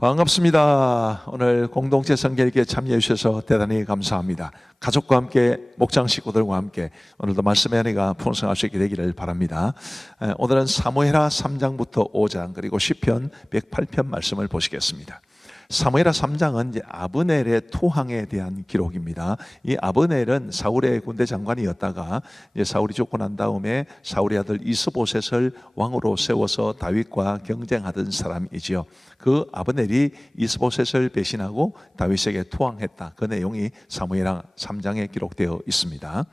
반갑습니다. 오늘 공동체 성결기에 참여해 주셔서 대단히 감사합니다. 가족과 함께 목장 식구들과 함께 오늘도 말씀의 은혜가 풍성할 수 있게 되기를 바랍니다. 오늘은 사무엘하 3장부터 5장 그리고 시편 108편 말씀을 보시겠습니다. 사무엘하 3장은 이제 아브넬의 투항에 대한 기록입니다. 이 아브넬은 사울의 군대 장관이었다가 이제 사울이 죽고 난 다음에 사울의 아들 이스보셋을 왕으로 세워서 다윗과 경쟁하던 사람이지요. 그 아브넬이 이스보셋을 배신하고 다윗에게 투항했다. 그 내용이 사무엘하 3장에 기록되어 있습니다.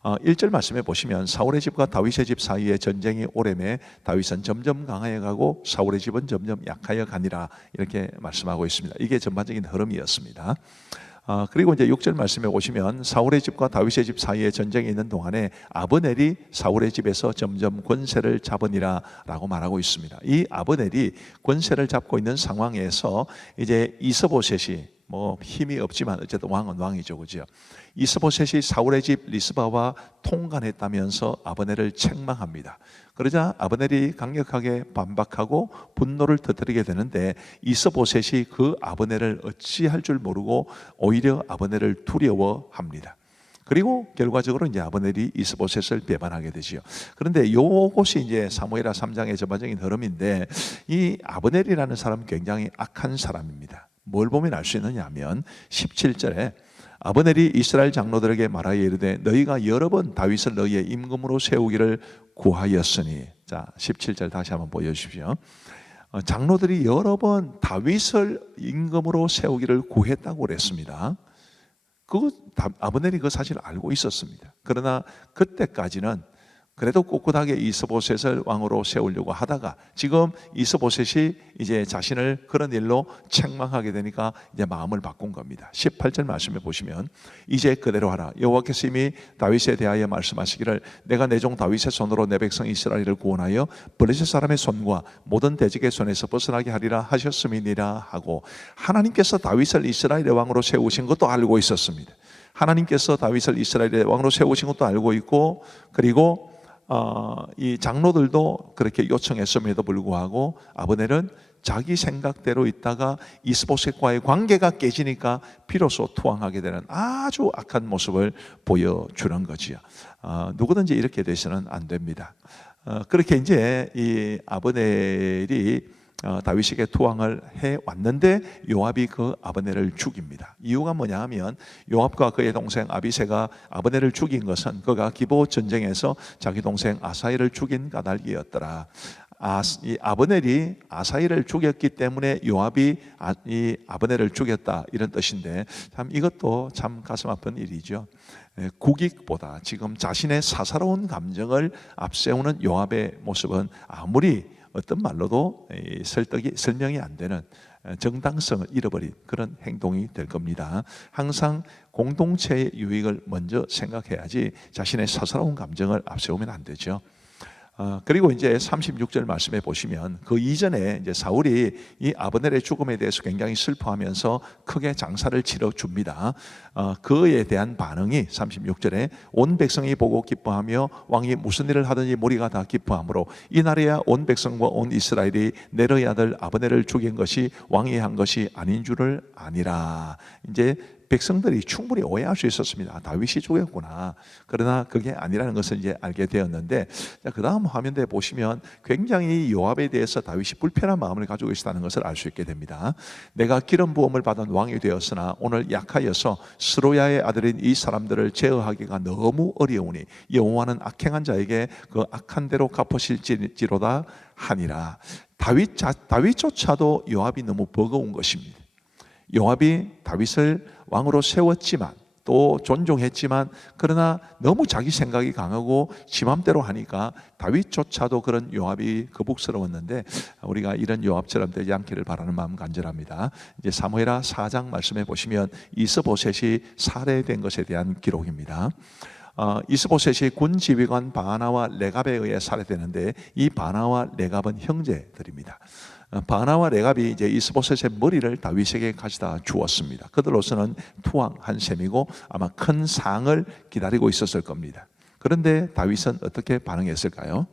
1절 말씀에 보시면 사울의 집과 다윗의 집 사이에 전쟁이 오래매 다윗은 점점 강하여 가고 사울의 집은 점점 약하여 가니라 이렇게 말씀하고 있습니다. 이게 전반적인 흐름이었습니다. 그리고 이제 6절 말씀에 보시면 사울의 집과 다윗의 집 사이에 전쟁이 있는 동안에 아브넬이 사울의 집에서 점점 권세를 잡으니라 라고 말하고 있습니다. 이 아브넬이 권세를 잡고 있는 상황에서 이제 이스보셋이 힘이 없지만 어쨌든 왕은 왕이죠, 그죠? 이스보셋이 사울의 집 리스바와 통간했다면서 아브넬을 책망합니다. 그러자 아브넬이 강력하게 반박하고 분노를 터뜨리게 되는데 이스보셋이 그 아브넬을 어찌할 줄 모르고 오히려 아브넬을 두려워합니다. 그리고 결과적으로 이제 아브넬이 이스보셋을 배반하게 되지요. 그런데 이것이 이제 사무엘하 3장의 전반적인 흐름인데 이 아브넬이라는 사람은 굉장히 악한 사람입니다. 뭘 보면 알 수 있느냐 하면 17절에 아브넬이 이스라엘 장로들에게 말하여 이르되 너희가 여러 번 다윗을 너희의 임금으로 세우기를 구하였으니, 자 17절 다시 한번 보여주십시오. 장로들이 여러 번 다윗을 임금으로 세우기를 구했다고 그랬습니다. 아브넬이 그 사실을 알고 있었습니다. 그러나 그때까지는 그래도 꿋꿋하게 이스보셋을 왕으로 세우려고 하다가 지금 이스보셋이 이제 자신을 그런 일로 책망하게 되니까 이제 마음을 바꾼 겁니다. 18절 말씀에 보시면 이제 그대로 하라. 여호와께서 이미 다윗에 대하여 말씀하시기를 내가 내 종 다윗의 손으로 내 백성 이스라엘을 구원하여 블레셋 사람의 손과 모든 대적의 손에서 벗어나게 하리라 하셨음이니라 하고, 하나님께서 다윗을 이스라엘의 왕으로 세우신 것도 알고 있었습니다. 하나님께서 다윗을 이스라엘의 왕으로 세우신 것도 알고 있고, 그리고 이 장로들도 그렇게 요청했음에도 불구하고 아브넬은 자기 생각대로 있다가 이스보셋과의 관계가 깨지니까 비로소 투항하게 되는 아주 악한 모습을 보여주는 거지요. 누구든지 이렇게 돼서는 안 됩니다. 그렇게 이제 이 아브넬이 다윗에게 투항을 해왔는데 요압이 그 아브넬을 죽입니다. 이유가 뭐냐 하면 요압과 그의 동생 아비새가 아브넬을 죽인 것은 그가 기브온 전쟁에서 자기 동생 아사엘을 죽인 까닭이었더라. 이 아브넬이 아사엘을 죽였기 때문에 요압이 이 아브넬을 죽였다, 이런 뜻인데 참 이것도 참 가슴 아픈 일이죠. 국익보다 지금 자신의 사사로운 감정을 앞세우는 요압의 모습은 아무리 어떤 말로도 설명이 안 되는 정당성을 잃어버린 그런 행동이 될 겁니다. 항상 공동체의 유익을 먼저 생각해야지 자신의 사사로운 감정을 앞세우면 안 되죠. 그리고 이제 36절 말씀에 보시면 그 이전에 이제 사울이 이 아브넬의 죽음에 대해서 굉장히 슬퍼하면서 크게 장사를 치러 줍니다. 그에 대한 반응이 36절에 온 백성이 보고 기뻐하며 왕이 무슨 일을 하든지 무리가 다 기뻐하므로 이날에야 온 백성과 온 이스라엘이 내르의 아들 아브넬을 죽인 것이 왕이 한 것이 아닌 줄을 아니라. 이제 백성들이 충분히 오해할 수 있었습니다. 다윗이 죽였구나. 그러나 그게 아니라는 것을 이제 알게 되었는데, 그 다음 화면에 보시면 굉장히 요압에 대해서 다윗이 불편한 마음을 가지고 있다는 것을 알 수 있게 됩니다. 내가 기름 부음을 받은 왕이 되었으나 오늘 약하여서 스루야의 아들인 이 사람들을 제어하기가 너무 어려우니 여호와는 악행한 자에게 그 악한 대로 갚으실지로다 하니라. 다윗조차도 요압이 너무 버거운 것입니다. 요압이 다윗을 왕으로 세웠지만 또 존중했지만 그러나 너무 자기 생각이 강하고 지 맘대로 하니까 다윗조차도 그런 요압이 거북스러웠는데 우리가 이런 요압처럼 되지 않기를 바라는 마음 간절합니다. 이제 사무엘하 4장 말씀해 보시면 이스보셋이 살해된 것에 대한 기록입니다. 이스보셋이 군 지휘관 바나와 레갑에 의해 살해되는데 이 바나와 레갑은 형제들입니다. 바나와 레갑이 이제 이스보셋의 머리를 다윗에게 가져다 주었습니다. 그들로서는 투항한 셈이고 아마 큰 상을 기다리고 있었을 겁니다. 그런데 다윗은 어떻게 반응했을까요?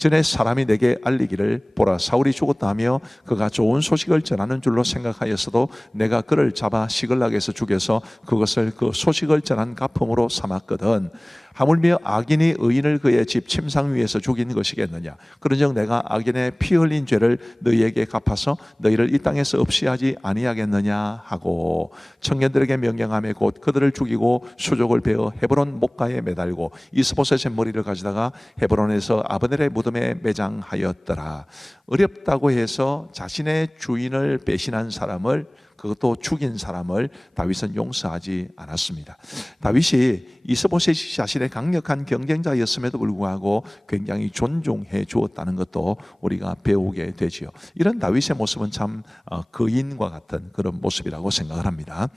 전에 사람이 내게 알리기를 보라 사울이 죽었다 하며 그가 좋은 소식을 전하는 줄로 생각하였어도 내가 그를 잡아 시글락에서 죽여서 그것을 그 소식을 전한 가품으로 삼았거든. 하물며 악인이 의인을 그의 집 침상 위에서 죽인 것이겠느냐. 그런즉 내가 악인의 피 흘린 죄를 너희에게 갚아서 너희를 이 땅에서 없이 하지 아니하겠느냐 하고 청년들에게 명령하며 곧 그들을 죽이고 수족을 베어 헤브론 목가에 매달고 이스보셋의 머리를 가져다가 헤브론에서 아브넬의 무덤에 매장하였더라. 어렵다고 해서 자신의 주인을 배신한 사람을, 그것도 죽인 사람을 다윗은 용서하지 않았습니다. 다윗이 이스보셋이 자신의 강력한 경쟁자였음에도 불구하고 굉장히 존중해 주었다는 것도 우리가 배우게 되지요. 이런 다윗의 모습은 참 거인과 같은 그런 모습이라고 생각을 합니다.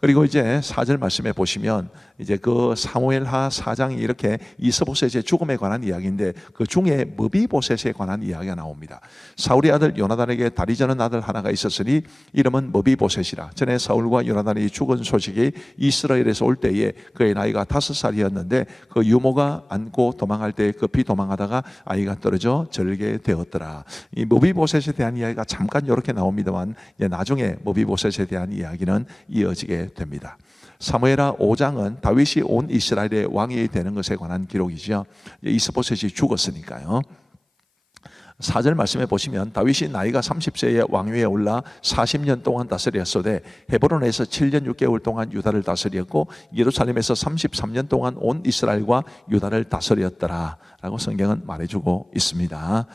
그리고 이제 4절 말씀에 보시면 이제 그 사무엘하 4장이 이렇게 이스보셋의 죽음에 관한 이야기인데 그 중에 머비보셋에 관한 이야기가 나옵니다. 사울의 아들 요나단에게 다리 저는 아들 하나가 있었으니 이름은 머비보셋이라. 전에 사울과 요나단이 죽은 소식이 이스라엘에서 올 때에 그의 나이가 5살이었는데 그 유모가 안고 도망할 때 급히 도망하다가 아이가 떨어져 절게 되었더라. 이 머비보셋에 대한 이야기가 잠깐 이렇게 나옵니다만 나중에 머비보셋에 대한 이야기는 이어지게 됩니다. 사무엘하 5장은 다윗이 온 이스라엘의 왕이 되는 것에 관한 기록이죠. 이스보셋이 죽었으니까요. 4절 말씀에 보시면 다윗이 나이가 30세에 왕위에 올라 40년 동안 다스렸으되 헤브론에서 7년 6개월 동안 유다를 다스렸고 예루살렘에서 33년 동안 온 이스라엘과 유다를 다스렸더라 라고 성경은 말해주고 있습니다.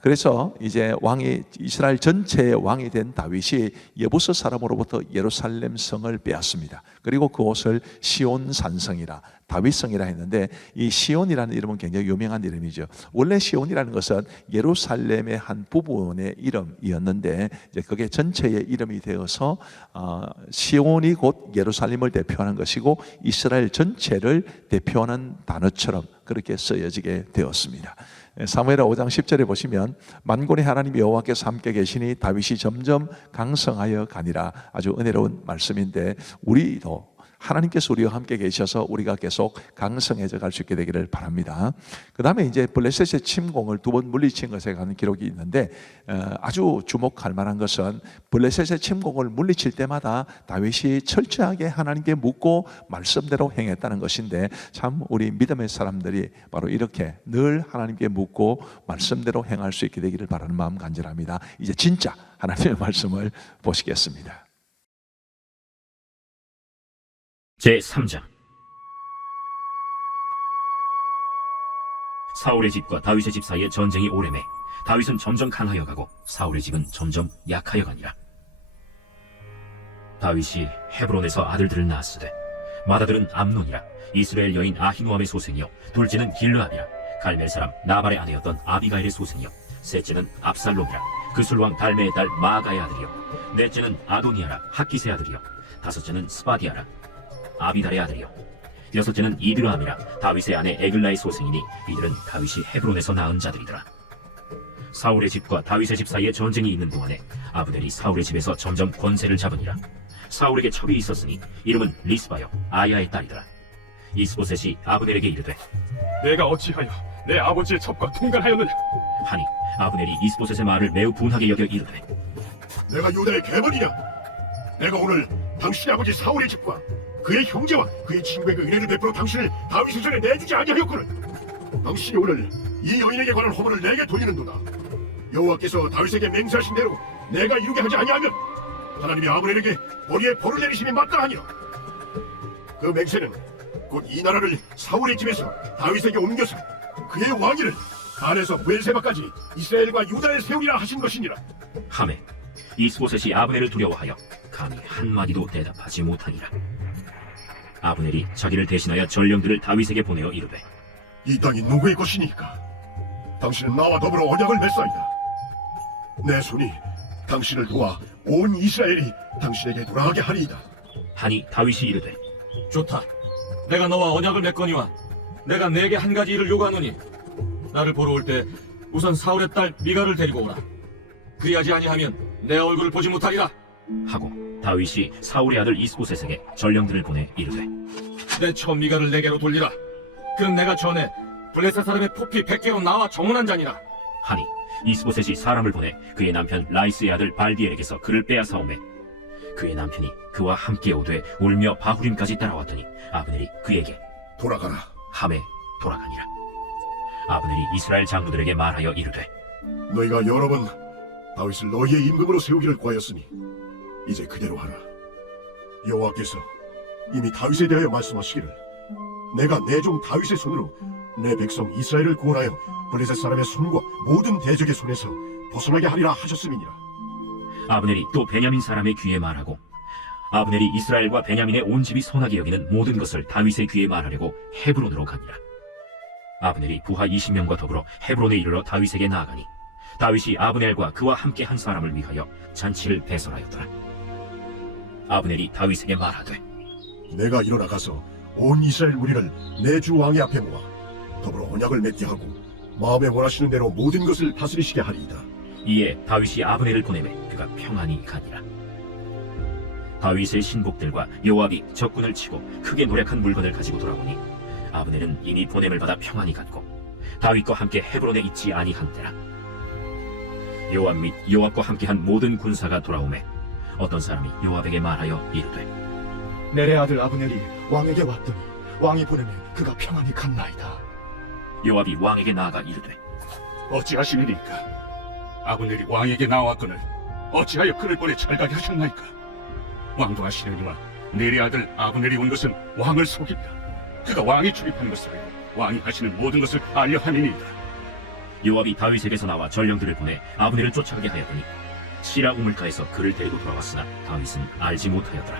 그래서 이제 왕이 이스라엘 전체의 왕이 된 다윗이 여부스 사람으로부터 예루살렘 성을 빼앗습니다. 그리고 그곳을 시온 산성이라 다윗성이라 했는데 이 시온이라는 이름은 굉장히 유명한 이름이죠. 원래 시온이라는 것은 예루살렘의 한 부분의 이름이었는데 이제 그게 전체의 이름이 되어서 시온이 곧 예루살렘을 대표하는 것이고 이스라엘 전체를 대표하는 단어처럼 그렇게 쓰여지게 되었습니다. 사무엘하 5장 10절에 보시면 만군의 하나님 여호와께서 함께 계시니 다윗이 점점 강성하여 가니라. 아주 은혜로운 말씀인데 우리도 하나님께서 우리와 함께 계셔서 우리가 계속 강성해져 갈 수 있게 되기를 바랍니다. 그 다음에 이제 블레셋의 침공을 2번 물리친 것에 관한 기록이 있는데 아주 주목할 만한 것은 블레셋의 침공을 물리칠 때마다 다윗이 철저하게 하나님께 묻고 말씀대로 행했다는 것인데 참 우리 믿음의 사람들이 바로 이렇게 늘 하나님께 묻고 말씀대로 행할 수 있게 되기를 바라는 마음 간절합니다. 이제 진짜 하나님의 말씀을 보시겠습니다. 제3장 사울의 집과 다윗의 집 사이에 전쟁이 오래매 다윗은 점점 강하여 가고 사울의 집은 점점 약하여 가니라. 다윗이 헤브론에서 아들들을 낳았으되 맏아들은 암논이라 이스라엘 여인 아히노암의 소생이요 둘째는 길르압이라 갈멜 사람 나발의 아내였던 아비가일의 소생이요 셋째는 압살롬이라 그술왕 달메의 딸 마아가의 아들이요 넷째는 아도니아라 핫기스의 아들이요 다섯째는 스바디아라 아비달의 아들이요 여섯째는 이드라함이라 다윗의 아내 에글라의 소생이니 이들은 다윗이 헤브론에서 낳은 자들이더라. 사울의 집과 다윗의 집 사이에 전쟁이 있는 동안에 아브넬이 사울의 집에서 점점 권세를 잡으니라. 사울에게 첩이 있었으니 이름은 리스바요 아야의 딸이더라. 이스보셋이 아브넬에게 이르되 내가 어찌하여 내 아버지의 첩과 통관하였느냐 하니 아브넬이 이스보셋의 말을 매우 분하게 여겨 이르되 내가 유다의 계벌이냐? 내가 오늘 당신의 아버지 사울의 집과 그의 형제와 그의 친구에게 은혜를 베풀어 당신을 다윗의 손에 내주지 아니하였거늘. 당신이 오늘 이 여인에게 관한 허물을 내게 돌리는도다. 여호와께서 다윗에게 맹세하신 대로 내가 이루게 하지 아니하면 하나님이 아브넬에게 머리에 벌을 내리심이 마땅하니라. 그 맹세는 곧 이 나라를 사울의 집에서 다윗에게 옮겨서 그의 왕위를 단에서 브엘세바까지 이스라엘과 유다에 세우리라 하신 것이니라. 하매 이스보셋이 아브넬을 두려워하여 감히 한마디도 대답하지 못하니라. 아브넬이 자기를 대신하여 전령들을 다윗에게 보내어 이르되 이 땅이 누구의 것이니까? 당신은 나와 더불어 언약을 맺사이다. 내 손이 당신을 도와 온 이스라엘이 당신에게 돌아가게 하리이다. 하니 다윗이 이르되 좋다. 내가 너와 언약을 맺거니와 내가 내게 한 가지 일을 요구하노니 나를 보러 올 때 우선 사울의 딸 미가를 데리고 오라. 그리하지 아니하면 내 얼굴을 보지 못하리라 하고 다윗이 사울의 아들 이스보셋에게 전령들을 보내 이르되 내 첩 미가를 내게로 돌리라. 그는 내가 전에 블레셋 사람의 포피 100개로 나와 정원한 자니라. 하니 이스보셋이 사람을 보내 그의 남편 라이스의 아들 발디엘에게서 그를 빼앗아오매 그의 남편이 그와 함께 오되 울며 바후림까지 따라왔더니 아브넬이 그에게 돌아가라. 함에 돌아가니라. 아브넬이 이스라엘 장로들에게 말하여 이르되 너희가 여러 번 다윗을 너희의 임금으로 세우기를 구하였으니 이제 그대로 하라. 여호와께서 이미 다윗에 대하여 말씀하시기를 내가 내 종 다윗의 손으로 내 백성 이스라엘을 구원하여 블레셋 사람의 손과 모든 대적의 손에서 벗어나게 하리라 하셨음이니라. 아브넬이 또 베냐민 사람의 귀에 말하고 아브넬이 이스라엘과 베냐민의 온 집이 선하게 여기는 모든 것을 다윗의 귀에 말하려고 헤브론으로 가니라. 아브넬이 부하 20명과 더불어 헤브론에 이르러 다윗에게 나아가니 다윗이 아브넬과 그와 함께 한 사람을 위하여 잔치를 배설하였더라. 아브넬이 다윗에게 말하되 내가 일어나 가서 온 이스라엘 무리를 내 주 왕의 앞에 모아 더불어 언약을 맺게 하고 마음에 원하시는 대로 모든 것을 다스리시게 하리이다. 이에 다윗이 아브넬을 보내매 그가 평안히 가니라. 다윗의 신복들과 요압이 적군을 치고 크게 노력한 물건을 가지고 돌아오니 아브넬은 이미 보냄을 받아 평안히 갔고 다윗과 함께 헤브론에 있지 아니한 때라. 요압 및 요압과 함께한 모든 군사가 돌아오매 어떤 사람이 요압에게 말하여 이르되 내레 아들 아브넬이 왕에게 왔더니 왕이 보내매 그가 평안히 갔나이다. 요압이 왕에게 나아가 이르되 어찌하시니까? 아브넬이 왕에게 나왔거늘 어찌하여 그를 보내 잘가게 하셨나이까? 왕도 하시려니와 내리 아들 아브넬이 온 것은 왕을 속인다. 그가 왕이 출입한 것을 왕이 하시는 모든 것을 알려 함이니이다. 요압이 다윗에게서 나와 전령들을 보내 아브넬을 쫓아가게 하였더니 시라 우물가에서 그를 데리고 돌아왔으나 다윗은 알지 못하였더라.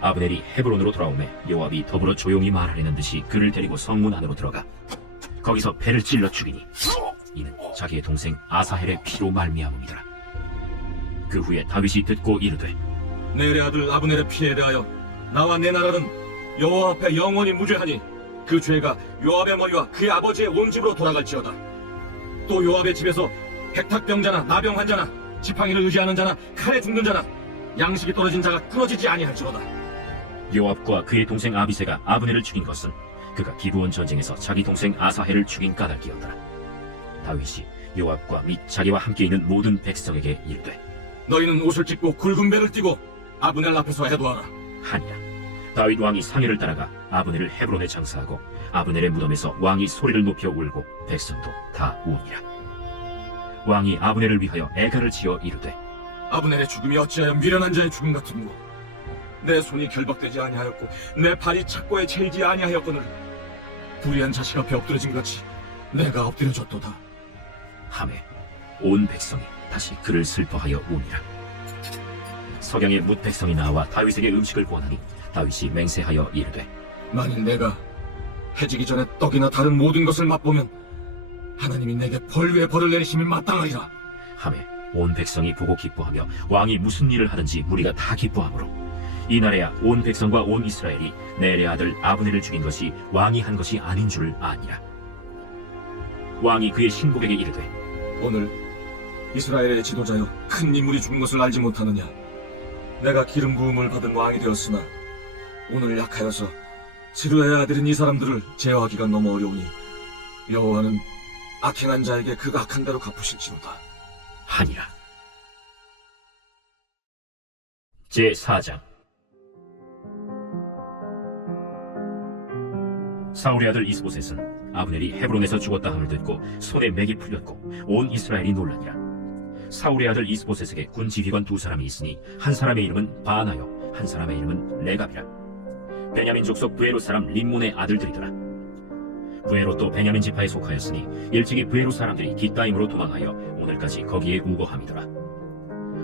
아브넬이 헤브론으로 돌아오매 요압이 더불어 조용히 말하려는 듯이 그를 데리고 성문 안으로 들어가 거기서 배를 찔러 죽이니 이는 자기의 동생 아사헬의 피로 말미암음이더라. 그 후에 다윗이 듣고 이르되 내레 아들 아브넬의 피에 대하여 나와 내 나라는 여호와 앞에 영원히 무죄하니 그 죄가 요압의 머리와 그의 아버지의 온 집으로 돌아갈지어다. 또 요압의 집에서 백탁병자나 나병 환자나 지팡이를 의지하는 자나 칼에 죽는 자나 양식이 떨어진 자가 끊어지지 아니할지로다. 요압과 그의 동생 아비새가 아브넬을 죽인 것은 그가 기브온 전쟁에서 자기 동생 아사헬을 죽인 까닭이었더라. 다윗이 요압과 및 자기와 함께 있는 모든 백성에게 이르되 너희는 옷을 찢고 굵은 배를 띠고 아브넬 앞에서 해도하라. 하니라. 다윗 왕이 상의를 따라가 아브넬을 헤브론에 장사하고 아브넬의 무덤에서 왕이 소리를 높여 울고 백성도 다 우니라. 왕이 아브넬을 위하여 애가를 지어 이르되 아브넬의 죽음이 어찌하여 미련한 자의 죽음 같은고. 내 손이 결박되지 아니하였고 내 발이 착고에 채이지 아니하였거늘 불의한 자식 앞에 엎드려진 같이 내가 엎드려졌도다. 하매 온 백성이 다시 그를 슬퍼하여 우니라. 석양의 뭇 백성이 나와 다윗에게 음식을 구하니 다윗이 맹세하여 이르되 만일 내가 해지기 전에 떡이나 다른 모든 것을 맛보면 하나님이 내게 벌 위에 벌을 내리심이 마땅하리라. 하매 온 백성이 보고 기뻐하며 왕이 무슨 일을 하든지 무리가 다 기뻐하므로 이날에야 온 백성과 온 이스라엘이 내레 아들 아브넬을 죽인 것이 왕이 한 것이 아닌 줄 아니라. 왕이 그의 신복에게 이르되 오늘 이스라엘의 지도자여 큰 인물이 죽은 것을 알지 못하느냐. 내가 기름 부음을 받은 왕이 되었으나 오늘 약하여서 지루해야 아들인 이 사람들을 제어하기가 너무 어려우니 여호와는 악행한 자에게 그 악한 대로 갚으실지로다. 하니라. 제4장. 사울의 아들 이스보셋은 아브넬이 헤브론에서 죽었다 함을 듣고 손에 맥이 풀렸고 온 이스라엘이 놀라니라. 사울의 아들 이스보셋에게 군 지휘관 두 사람이 있으니 한 사람의 이름은 바나요 한 사람의 이름은 레갑이라. 베냐민 족속 브에롯 사람 림몬의 아들들이더라. 브에롯도 베냐민 지파에 속하였으니 일찍이 브에롯 사람들이 깃다임으로 도망하여 오늘까지 거기에 우거함이더라.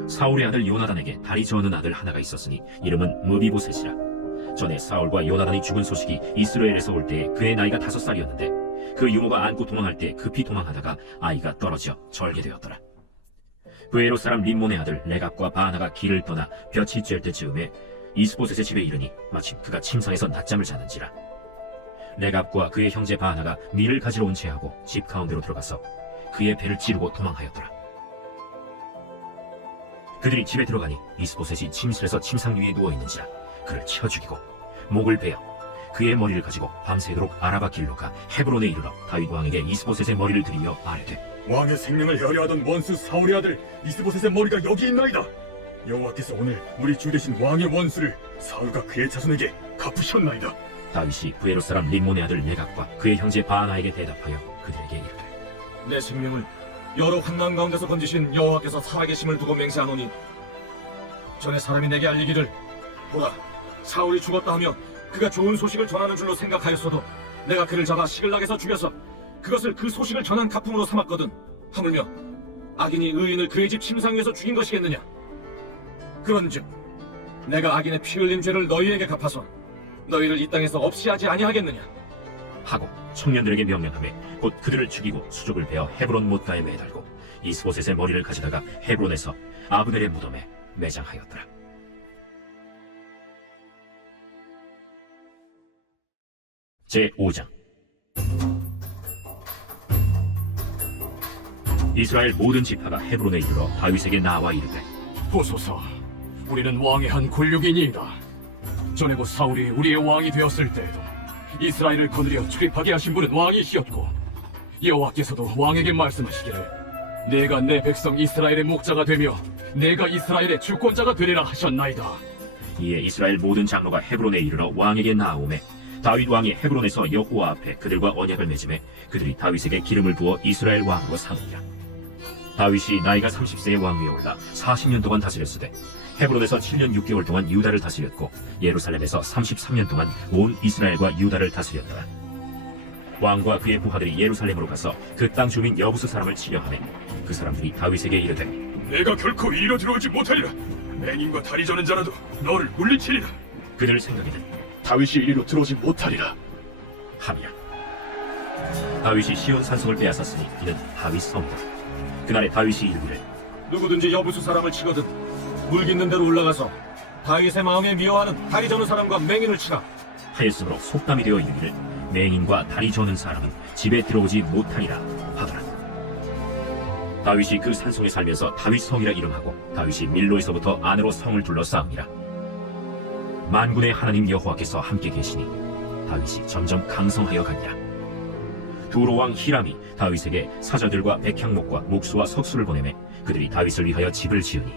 사울의 아들 요나단에게 다리 저는 아들 하나가 있었으니 이름은 무비보셋이라. 전에 사울과 요나단이 죽은 소식이 이스라엘에서 올 때에 그의 나이가 5살이었는데 그 유모가 안고 도망할 때 급히 도망하다가 아이가 떨어져 절게 되었더라. 브에롯 사람 림몬의 아들 레갑과 바나가 길을 떠나 볕이 쬐을 때 즈음에 이스보셋의 집에 이르니 마침 그가 침상에서 낮잠을 자는지라. 레갑과 그의 형제 바나가 밀을 가지러 온 채하고 집 가운데로 들어가서 그의 배를 찌르고 도망하였더라. 그들이 집에 들어가니 이스보셋이 침실에서 침상 위에 누워있는지라 그를 쳐 죽이고 목을 베어 그의 머리를 가지고 밤새도록 아라바 길로 가 헤브론에 이르러 다윗 왕에게 이스보셋의 머리를 들이어 아뢰되 왕의 생명을 헤아려하던 원수 사울의 아들 이스보셋의 머리가 여기 있나이다. 여호와께서 오늘 우리 주 되신 왕의 원수를 사울과 그의 자손에게 갚으셨나이다. 다윗이 부에롯 사람 림몬의 아들 메각과 그의 형제 바나에게 대답하여 그들에게 이르되 내 생명을 여러 환난 가운데서 건지신 여호와께서 살아계심을 두고 맹세하노니 전에 사람이 내게 알리기를 보라 사울이 죽었다 하며 그가 좋은 소식을 전하는 줄로 생각하였어도 내가 그를 잡아 시글락에서 죽여서 그것을 그 소식을 전한 가품으로 삼았거든. 하물며 악인이 의인을 그의 집 침상 위에서 죽인 것이겠느냐. 그런즉 내가 악인의 피 흘린 죄를 너희에게 갚아서 너희를 이 땅에서 없이 하지 아니하겠느냐 하고 청년들에게 명령하며 곧 그들을 죽이고 수족을 베어 헤브론 못가에 매달고 이스보셋의 머리를 가져다가 헤브론에서 아브넬의 무덤에 매장하였더라. 제5장 이스라엘 모든 지파가 헤브론에 이르러 다윗에게 나와 이르되 보소서, 우리는 왕의 한 권력이니이다. 전에 곧 사울이 우리의 왕이 되었을 때에도 이스라엘을 거느려 출입하게 하신 분은 왕이시었고 여호와께서도 왕에게 말씀하시기를 내가 내 백성 이스라엘의 목자가 되며 내가 이스라엘의 주권자가 되리라 하셨나이다. 이에 이스라엘 모든 장로가 헤브론에 이르러 왕에게 나아오매 다윗 왕이 헤브론에서 여호와 앞에 그들과 언약을 맺음에 그들이 다윗에게 기름을 부어 이스라엘 왕으로 삼으니라. 다윗이 나이가 30세의 왕 위에 올라 40년 동안 다스렸으되 헤브론에서 7년 6개월 동안 유다를 다스렸고 예루살렘에서 33년 동안 온 이스라엘과 유다를 다스렸더라. 왕과 그의 부하들이 예루살렘으로 가서 그 땅 주민 여부수 사람을 치려하매 그 사람들이 다윗에게 이르되 내가 결코 이리로 들어오지 못하리라. 맹인과 다리 저는 자라도 너를 물리치리라. 그들 생각에는 다윗이 이리로 들어오지 못하리라. 함이라. 다윗이 시온 산성을 빼앗았으니 이는 다윗 성이다. 그날에 다윗이 이르기를 누구든지 여부수 사람을 치거든 물 깃는 데로 올라가서 다윗의 마음에 미워하는 다리 저는 사람과 맹인을 치라 하였으므로 속담이 되어 이르기를 맹인과 다리 저는 사람은 집에 들어오지 못하니라 하더라. 다윗이 그 산성에 살면서 다윗 성이라 이름하고 다윗이 밀로에서부터 안으로 성을 둘러싸우니라. 만군의 하나님 여호와께서 함께 계시니 다윗이 점점 강성하여 가니라. 두로 왕 히람이 다윗에게 사자들과 백향목과 목수와 석수를 보내매 그들이 다윗을 위하여 집을 지으니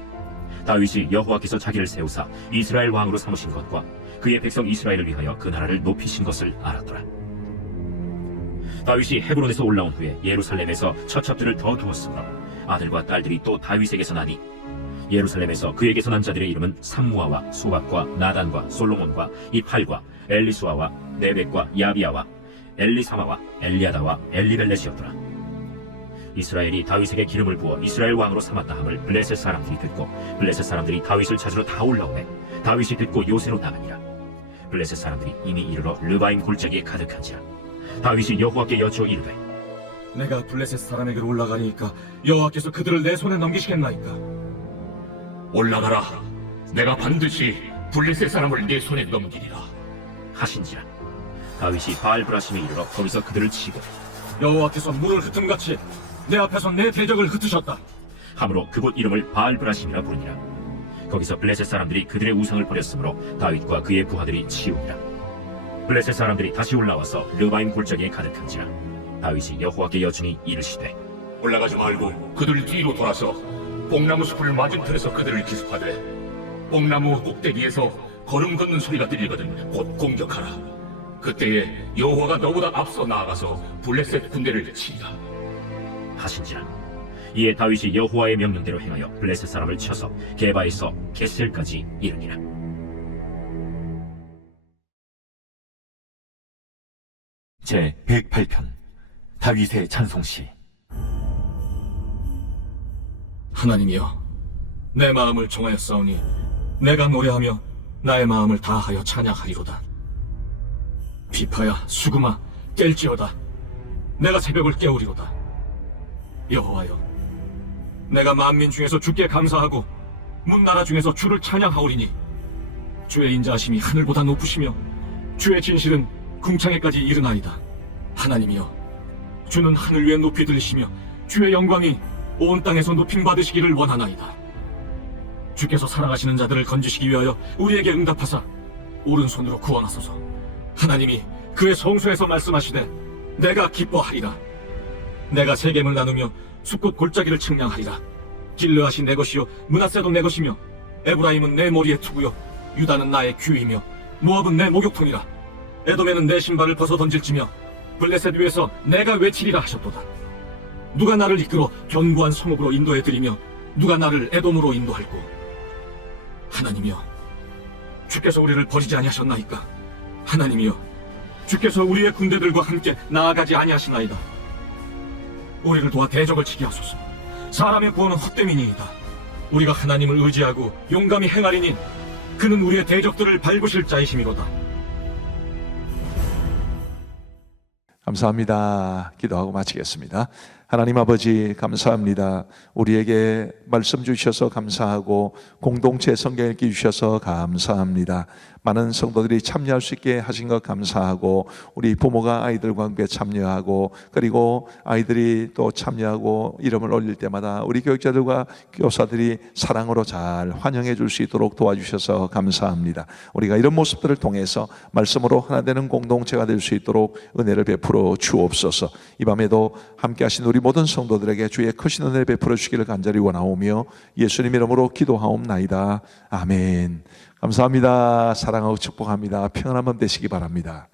다윗이 여호와께서 자기를 세우사 이스라엘 왕으로 삼으신 것과 그의 백성 이스라엘을 위하여 그 나라를 높이신 것을 알았더라. 다윗이 헤브론에서 올라온 후에 예루살렘에서 처첩들을 더 두었으므로 아들과 딸들이 또 다윗에게서 나니 예루살렘에서 그에게서 난 자들의 이름은 삼무아와 수박과 나단과 솔로몬과 이팔과 엘리수아와 네벡과 야비아와 엘리사마와 엘리아다와 엘리벨렛이었더라. 이스라엘이 다윗에게 기름을 부어 이스라엘 왕으로 삼았다 함을 블레셋 사람들이 듣고 블레셋 사람들이 다윗을 찾으러 다 올라오매 다윗이 듣고 요새로 나가니라. 블레셋 사람들이 이미 이르러 르바임 골짜기에 가득한지라. 다윗이 여호와께 여쭈어 이르되 내가 블레셋 사람에게로 올라가니까 여호와께서 그들을 내 손에 넘기시겠나이까 올라가라. 내가 반드시 블레셋 사람을 내 손에 넘기리라. 하신지라. 다윗이 바알브라심에 이르러 거기서 그들을 치고 여호와께서 물을 흩음같이 내 앞에서 내 대적을 흩으셨다 함으로 그곳 이름을 바알브라심이라 부르니라. 거기서 블레셋 사람들이 그들의 우상을 버렸으므로 다윗과 그의 부하들이 치우니라. 블레셋 사람들이 다시 올라와서 르바임 골짜기에 가득한지라. 다윗이 여호와께 여쭈니 이르시되 올라가지 말고 그들 뒤로 돌아서 뽕나무 숲을 맞은편에서 그들을 기습하되 뽕나무 꼭대기에서 걸음 걷는 소리가 들리거든 곧 공격하라. 그때에 여호와가 너보다 앞서 나아가서 블레셋 군대를 치리라. 하신지라. 이에 다윗이 여호와의 명령대로 행하여 블레셋 사람을 쳐서 게바에서 게셀까지 이르니라. 제 108편 다윗의 찬송시. 하나님이여 내 마음을 정하였사오니 내가 노래하며 나의 마음을 다하여 찬양하리로다 비파야 수금아 깰지어다 내가 새벽을 깨우리로다 여호와여 내가 만민 중에서 주께 감사하고 문나라 중에서 주를 찬양하오리니 주의 인자하심이 하늘보다 높으시며 주의 진실은 궁창에까지 이르나이다 하나님이여 주는 하늘 위에 높이 들리시며 주의 영광이 온 땅에서 높임 받으시기를 원하나이다 주께서 살아가시는 자들을 건지시기 위하여 우리에게 응답하사 오른손으로 구원하소서 하나님이 그의 성소에서 말씀하시되 내가 기뻐하리라. 내가 세겜을 나누며 숲꽃 골짜기를 측량하리라. 길르앗이 내 것이요 므낫세도 내 것이며 에브라임은 내 머리에 투구요 유다는 나의 규이며 모압은 내 목욕통이라. 에돔에는 내 신발을 벗어 던질지며 블레셋 위에서 내가 외치리라 하셨도다. 누가 나를 이끌어 견고한 성읍으로 인도해 드리며 누가 나를 에돔으로 인도할꼬. 하나님이여, 주께서 우리를 버리지 아니하셨나이까. 하나님이여, 주께서 우리의 군대들과 함께 나아가지 아니하시나이다. 우리를 도와 대적을 치게 하소서. 사람의 구원은 헛됨이니이다. 우리가 하나님을 의지하고 용감히 행하리니 그는 우리의 대적들을 밟으실 자이심이로다. 감사합니다. 기도하고 마치겠습니다. 하나님 아버지 감사합니다. 우리에게 말씀 주셔서 감사하고 공동체 성경 읽기 주셔서 감사합니다. 많은 성도들이 참여할 수 있게 하신 것 감사하고 우리 부모가 아이들과 함께 참여하고 그리고 아이들이 또 참여하고 이름을 올릴 때마다 우리 교육자들과 교사들이 사랑으로 잘 환영해 줄 수 있도록 도와주셔서 감사합니다. 우리가 이런 모습들을 통해서 말씀으로 하나 되는 공동체가 될 수 있도록 은혜를 베풀어 주옵소서. 이 밤에도 함께 하신 우리 모든 성도들에게 주의 크신 은혜를 베풀어 주기를 간절히 원하오며 예수님 이름으로 기도하옵나이다. 아멘. 감사합니다. 사랑하고 축복합니다. 평안한 밤 되시기 바랍니다.